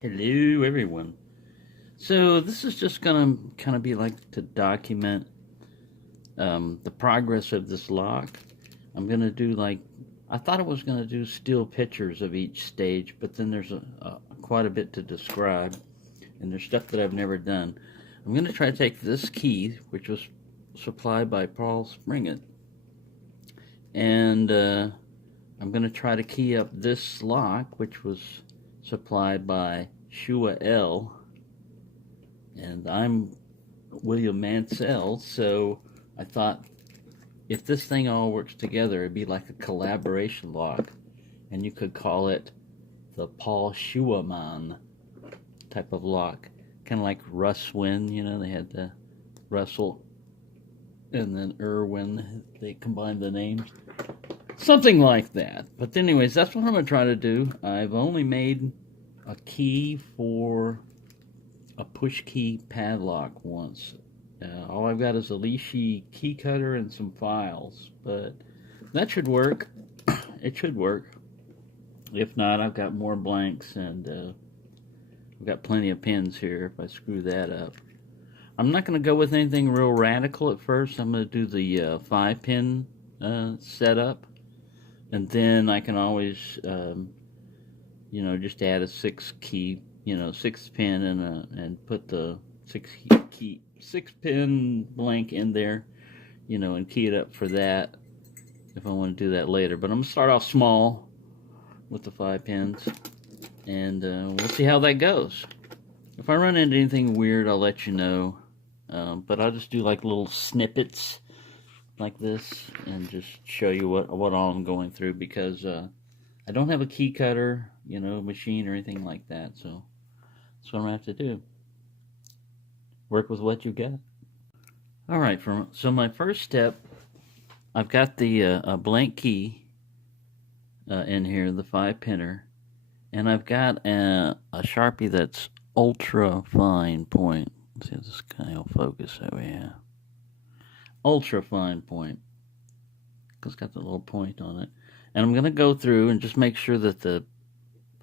Hello, everyone. So this is just gonna kind of be like to document the progress of this lock. I'm gonna do I thought I was gonna do still pictures of each stage, but then there's quite a bit to describe, and there's stuff that I've never done. I'm gonna try to take this key, which was supplied by Paul Springett, and I'm gonna try to key up this lock, which was supplied by Shua L. And I'm William Mansell, so I thought if this thing all works together, it'd be like a collaboration lock, and you could call it the Paul Schumann type of lock, kind of like Russwin. They had the Russell and then Irwin. They combined the names, something like that. But anyways, that's what I'm gonna try to do. I've only made a key for a push key padlock once. All I've got is a Lishi key cutter and some files, but that should work. It should work. If not, I've got more blanks, and I've got plenty of pins here if I screw that up. I'm not going to go with anything real radical at first. I'm going to do the 5-pin setup, and then I can always just add a 6-key 6-pin and put the 6-pin blank in there, and key it up for that if I want to do that later. But I'm gonna start off small with the 5 pins, and we'll see how that goes. If I run into anything weird, I'll let you know. But I'll just do like little snippets like this and just show you what all I'm going through, because I don't have a key cutter, machine or anything like that, so that's what I'm going to have to do. Work with what you got. Alright, so my first step, I've got the blank key in here, the 5-pinner, and I've got a Sharpie that's ultra fine point. Let's see if this guy will focus. Oh yeah, ultra fine point, because it's got the little point on it. And I'm going to go through and just make sure that the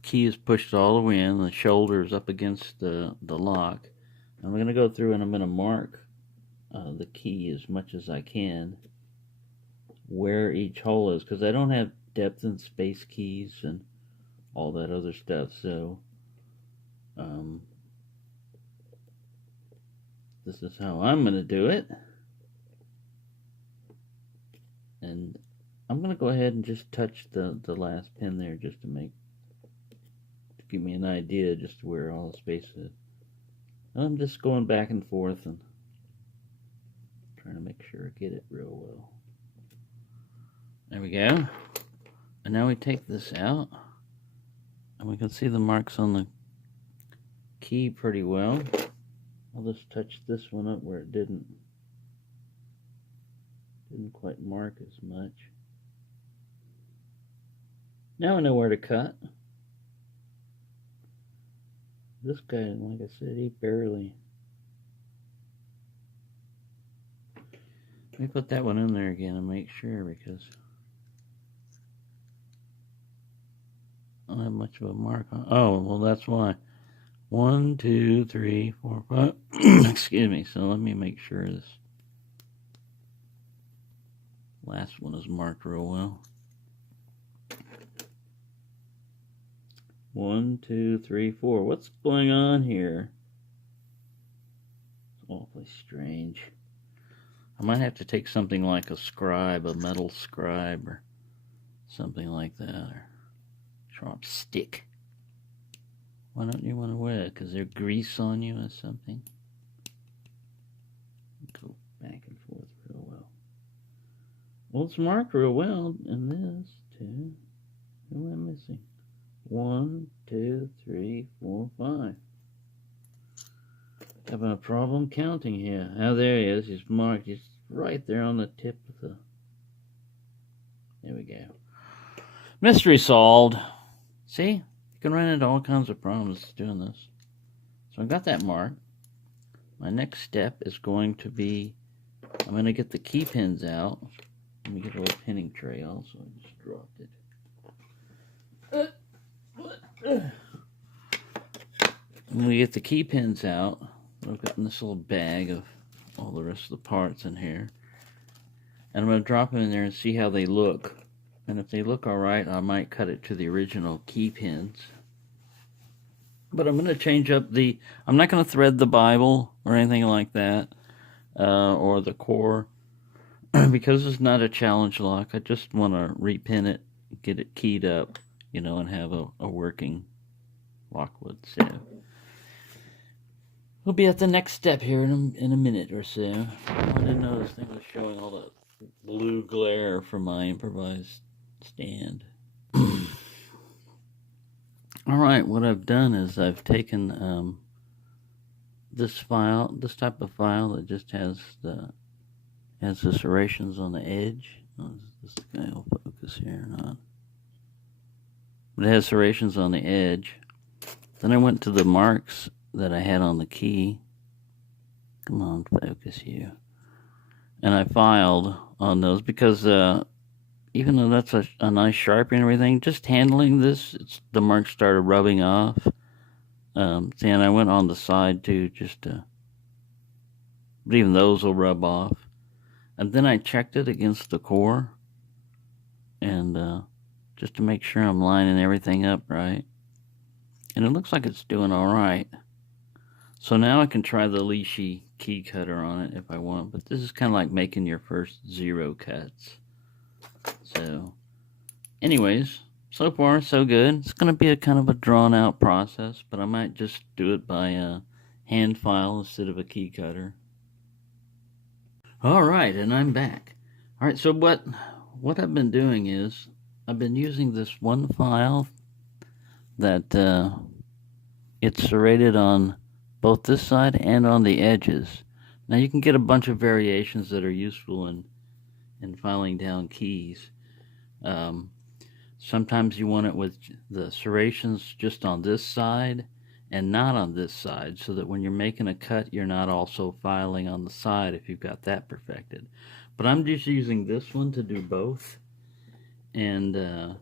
key is pushed all the way in, the shoulder is up against the lock. I'm going to go through and I'm going to mark the key as much as I can where each hole is, because I don't have depth and space keys and all that other stuff. So this is how I'm going to do it. And I'm going to go ahead and just touch the last pin there, just to give me an idea just where all the space is. I'm just going back and forth and trying to make sure I get it real well. There we go. And now we take this out, and we can see the marks on the key pretty well. I'll just touch this one up where it didn't quite mark as much. Now I know where to cut. This guy, like I said, he barely. Let me put that one in there again and make sure, because I don't have much of a mark on. Oh, well, that's why. 1, 2, 3, 4, 5. Excuse me. So let me make sure this last one is marked real well. 1, 2, 3, 4. What's going on here? It's awfully strange. I might have to take something like a scribe, a metal scribe, or something like that, or sharp stick. Why don't you want to wear it? Because there's grease on you or something? Go back and forth real well. Well, it's marked real well in this, too. Who am I missing? 1, 2, 3, 4, 5. Having a problem counting here. Oh, there he is. He's marked. He's right there on the tip of the... There we go. Mystery solved. See? You can run into all kinds of problems doing this. So I got that marked. My next step is going to be... I'm going to get the key pins out. Let me get a little pinning tray also. I just dropped it. When we get the key pins out, I've got this little bag of all the rest of the parts in here. And I'm going to drop them in there and see how they look. And if they look alright, I might cut it to the original key pins. But I'm going to change up I'm not going to thread the Bible or anything like that, or the core, because it's not a challenge lock. I just want to repin it, get it keyed up, and have a working Lockwood. So we'll be at the next step here in a minute or so. I didn't know this thing was showing all the blue glare from my improvised stand. Alright, what I've done is I've taken this type of file that just has the serrations on the edge. This guy will focus here or not. But it has serrations on the edge. Then I went to the marks that I had on the key. Come on, focus you. And I filed on those because even though that's a nice Sharpie and everything, just handling this, the marks started rubbing off. And I went on the side too, but even those will rub off. And then I checked it against the core, and just to make sure I'm lining everything up right. And it looks like it's doing alright. So now I can try the Lishi key cutter on it if I want, but this is kind of like making your first 0 cuts. So, anyways, so far so good. It's going to be a kind of a drawn out process, but I might just do it by hand file instead of a key cutter. Alright, and I'm back. Alright, so what I've been doing is I've been using this one file that it's serrated on both this side and on the edges. Now you can get a bunch of variations that are useful in filing down keys. Sometimes you want it with the serrations just on this side and not on this side, so that when you're making a cut, you're not also filing on the side if you've got that perfected. But I'm just using this one to do both, and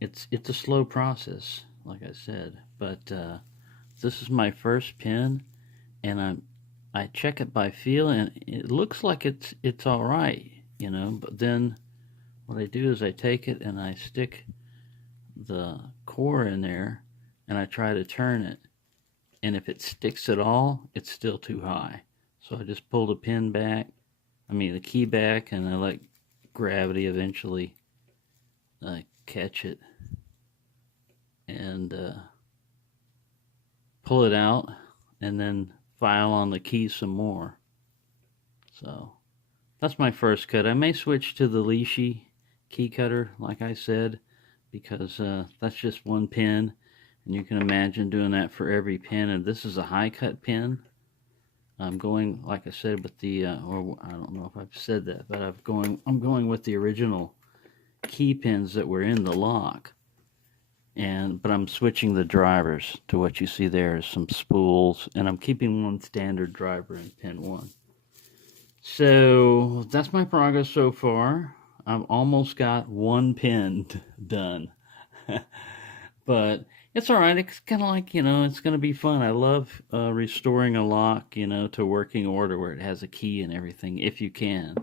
it's a slow process, like I said. But this is my first pin, and I check it by feel, and it looks like it's all right, But then what I do is I take it and I stick the core in there, and I try to turn it. And if it sticks at all, it's still too high. So I just pull the the key back, and I let gravity eventually catch it and pull it out, and then file on the key some more. So that's my first cut. I may switch to the Lishi key cutter, like I said, because that's just one pin, and you can imagine doing that for every pin. And this is a high cut pin. I'm going, like I said, with the or I don't know if I've said that, but I'm going with the original key pins that were in the lock. But I'm switching the drivers to what you see there is some spools, and I'm keeping one standard driver in pin 1. So that's my progress so far. I've almost got one pin done. But it's alright. It's kind of like, it's going to be fun. I love restoring a lock, to working order where it has a key and everything, if you can.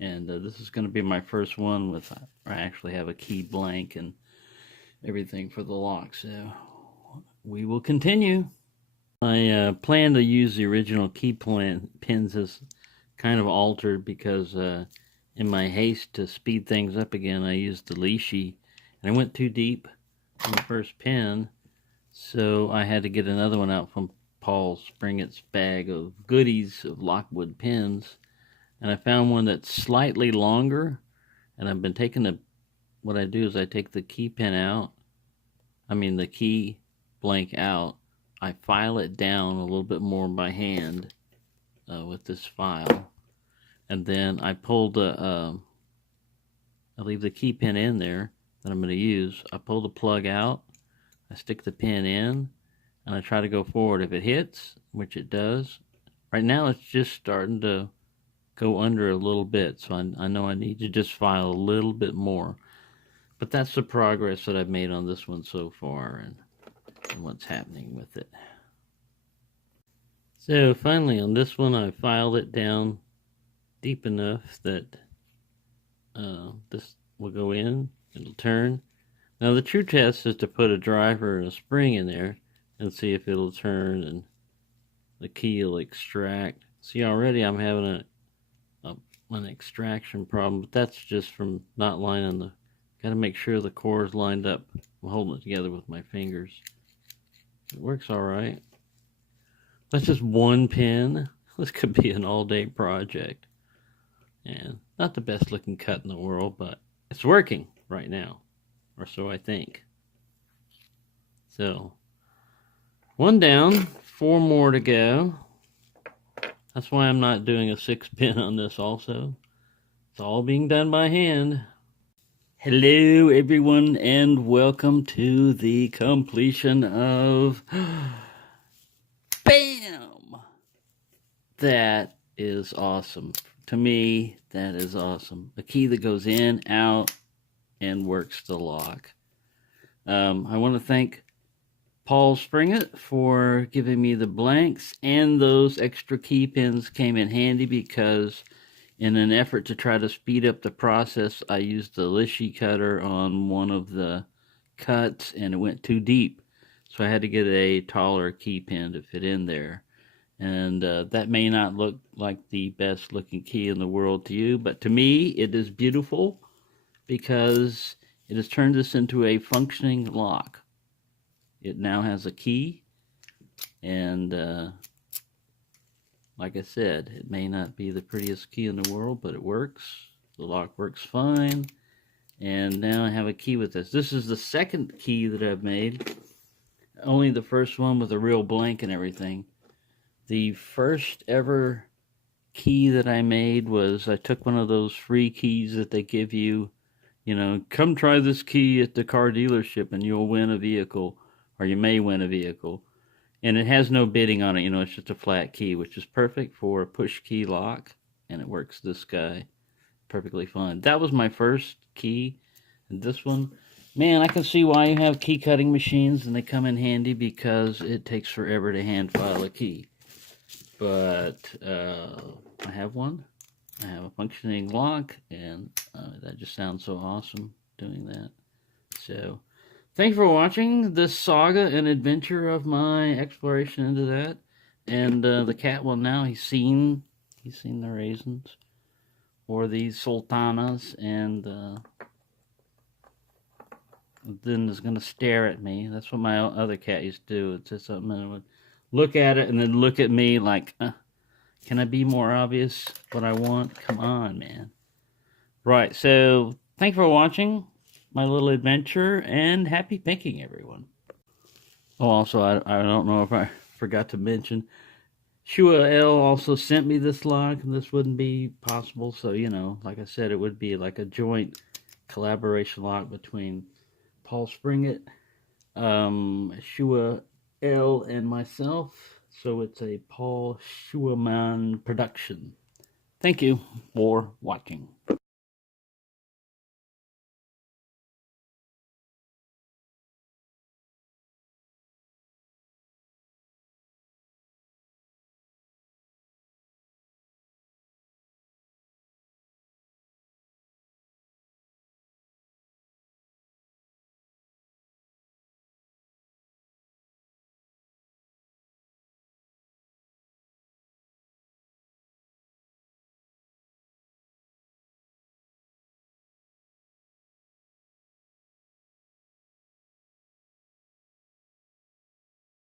And this is going to be my first one where I actually have a key blank and everything for the lock. So we will continue. I plan to use the original key pins as kind of altered because in my haste to speed things up again, I used the Lishi, and I went too deep on the first pin, so I had to get another one out from Paul Springett's bag of goodies of Lockwood pins, and I found one that's slightly longer, and I've been taking what I do is I take the key pin out, the key blank out, I file it down a little bit more by hand with this file, and then I pull I leave the key pin in there that I'm going to use. I pull the plug out, I stick the pin in, and I try to go forward. If it hits, which it does, right now it's just starting to go under a little bit, so I know I need to just file a little bit more. But that's the progress that I've made on this one so far, and and what's happening with it. So finally on this one, I filed it down deep enough that this will go in, it'll turn. Now the true test is to put a driver and a spring in there and see if it'll turn and the key will extract. See, already I'm having an extraction problem, but that's just from not lining the, gotta make sure the core is lined up. I'm holding it together with my fingers. It works all right. That's just one pin. This could be an all-day project. And not the best looking cut in the world, but it's working right now, or so I think. So, one down, 4 more to go. That's why I'm not doing a 6-pin on this also. It's all being done by hand. Hello everyone, and welcome to the completion of BAM! That is awesome. To me, that is awesome. A key that goes in, out, and works the lock. I want to thank Paul Springett for giving me the blanks, and those extra key pins came in handy because in an effort to try to speed up the process, I used the Lishi cutter on one of the cuts and it went too deep. So I had to get a taller key pin to fit in there. And that may not look like the best looking key in the world to you, but to me it is beautiful because it has turned this into a functioning lock. It now has a key, and like I said, it may not be the prettiest key in the world, but it works. The lock works fine, and now I have a key with this. This is the second key that I've made, only the first one with a real blank and everything. The first ever key that I made was, I took one of those free keys that they give you, you know, come try this key at the car dealership and you'll win a vehicle, or you may win a vehicle. And it has no bidding on it, you know, it's just a flat key, which is perfect for a push key lock, and it works this guy perfectly fine. That was my first key, and this one, man, I can see why you have key cutting machines, and they come in handy because it takes forever to hand file a key. But I have one. I have a functioning lock, and that just sounds so awesome doing that. So, thank you for watching this saga and adventure of my exploration into that. And the cat, well, now he's seen the raisins or these sultanas, and then is going to stare at me. That's what my other cat used to do. It's just something that would look at it and then look at me like, can I be more obvious what I want? Come on, man. Right, so thank you for watching my little adventure, and happy pinking, everyone. Oh, also, I don't know if I forgot to mention, Shua L also sent me this lock, and this wouldn't be possible, so, you know, like I said, it would be like a joint collaboration lock between Paul Springett, Shua L, and myself, so it's a Paul Schumann production. Thank you for watching.